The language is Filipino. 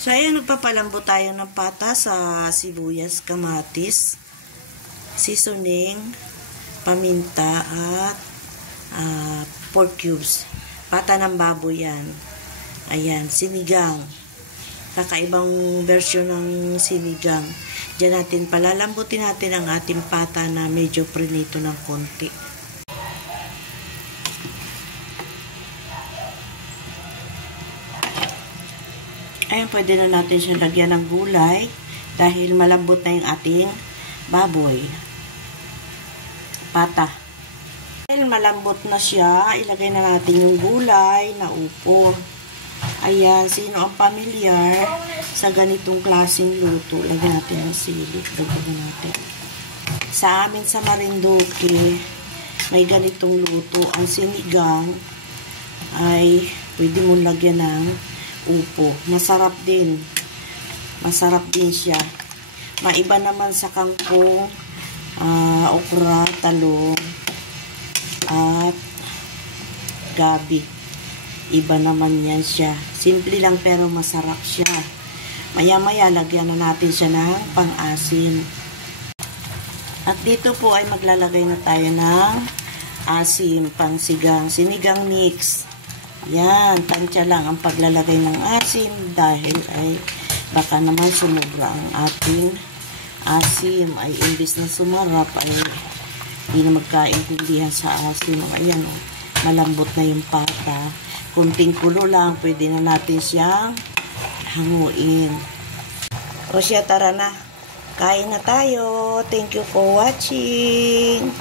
So, ayan, nagpapalambot tayo ng pata sa sibuyas, kamatis, seasoning, paminta, at pork cubes. Pata ng baboy yan. Ayan, sinigang. Kakaibang version ng sinigang. Diyan natin palalambutin natin ang ating pata na medyo prinito ng konti. Ayan, pwede na natin siya lagyan ng gulay dahil malambot na yung ating baboy. Pata. Dahil malambot na siya, ilagay na natin yung gulay na upo. Ayan, sino ang pamilyar sa ganitong klaseng luto? Lagyan natin ng sili. Lagyan natin. Sa amin sa Marinduque, may ganitong luto. Ang sinigang ay pwede mong lagyan ng upo. Masarap din. Masarap din siya. Maiba naman sa kangkong, okra, talong, at gabi. Iba naman yan siya. Simple lang pero masarap siya. Maya-maya, lagyan na natin siya ng pang-asin. At dito po ay maglalagay na tayo ng asin, pang-sigang, sinigang mix. Yan, tansya lang ang paglalagay ng asin dahil ay baka naman sumubra ang ating asin. Ay imbis na sumarap ay hindi na magkaintindihan sa asin. Ayan o, malambot na yung pata. Kunting kulo lang, pwede na natin siyang hanguin. O siya, tara na. Kain na tayo. Thank you for watching.